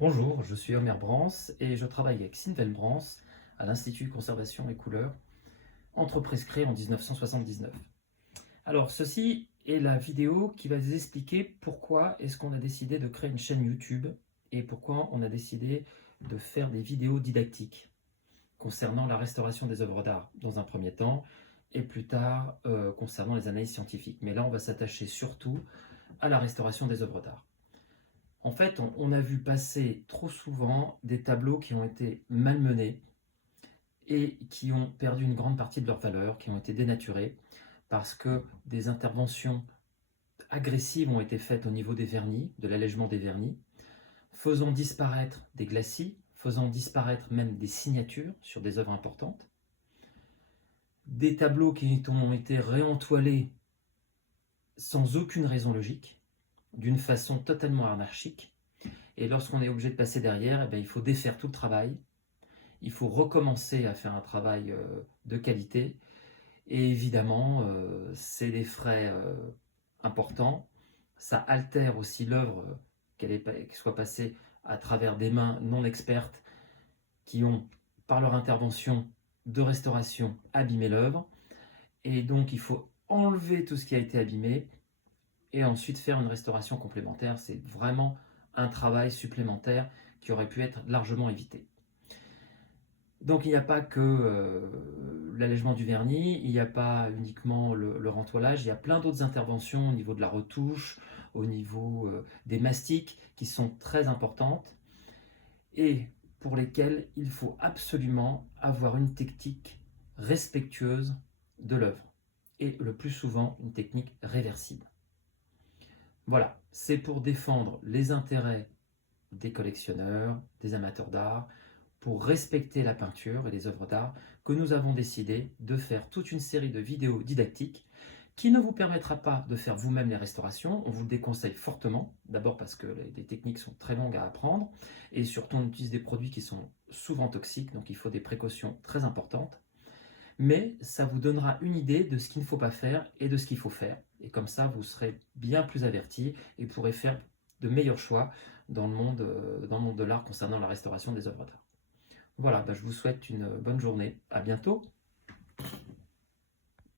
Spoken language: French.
Bonjour, je suis Omer Brance et je travaille avec Sylvain Brance à l'Institut Conservation et Couleurs, entreprise créée en 1979. Alors, ceci est la vidéo qui va vous expliquer pourquoi est-ce qu'on a décidé de créer une chaîne YouTube et pourquoi on a décidé de faire des vidéos didactiques concernant la restauration des œuvres d'art dans un premier temps et plus tard concernant les analyses scientifiques. Mais là, on va s'attacher surtout à la restauration des œuvres d'art. En fait, on a vu passer trop souvent des tableaux qui ont été malmenés et qui ont perdu une grande partie de leur valeur, qui ont été dénaturés parce que des interventions agressives ont été faites au niveau des vernis, de l'allègement des vernis, faisant disparaître des glacis, faisant disparaître même des signatures sur des œuvres importantes, des tableaux qui ont été réentoilés sans aucune raison logique, d'une façon totalement anarchique. Et lorsqu'on est obligé de passer derrière, il faut défaire tout le travail, il faut recommencer à faire un travail de qualité. Et évidemment, c'est des frais importants. Ça altère aussi l'œuvre, qu'elle soit passée à travers des mains non expertes qui ont, par leur intervention de restauration, abîmé l'œuvre. Et donc, il faut enlever tout ce qui a été abîmé et ensuite faire une restauration complémentaire. C'est vraiment un travail supplémentaire qui aurait pu être largement évité. Donc il n'y a pas que l'allègement du vernis, il n'y a pas uniquement le rentoilage, il y a plein d'autres interventions au niveau de la retouche, au niveau des mastiques qui sont très importantes et pour lesquelles il faut absolument avoir une technique respectueuse de l'œuvre et le plus souvent une technique réversible. Voilà, c'est pour défendre les intérêts des collectionneurs, des amateurs d'art, pour respecter la peinture et les œuvres d'art, que nous avons décidé de faire toute une série de vidéos didactiques qui ne vous permettra pas de faire vous-même les restaurations. On vous le déconseille fortement, d'abord parce que les techniques sont très longues à apprendre, et surtout on utilise des produits qui sont souvent toxiques, donc il faut des précautions très importantes. Mais ça vous donnera une idée de ce qu'il ne faut pas faire et de ce qu'il faut faire. Et comme ça, vous serez bien plus averti et pourrez faire de meilleurs choix dans le monde de l'art concernant la restauration des œuvres d'art. Voilà, je vous souhaite une bonne journée. À bientôt.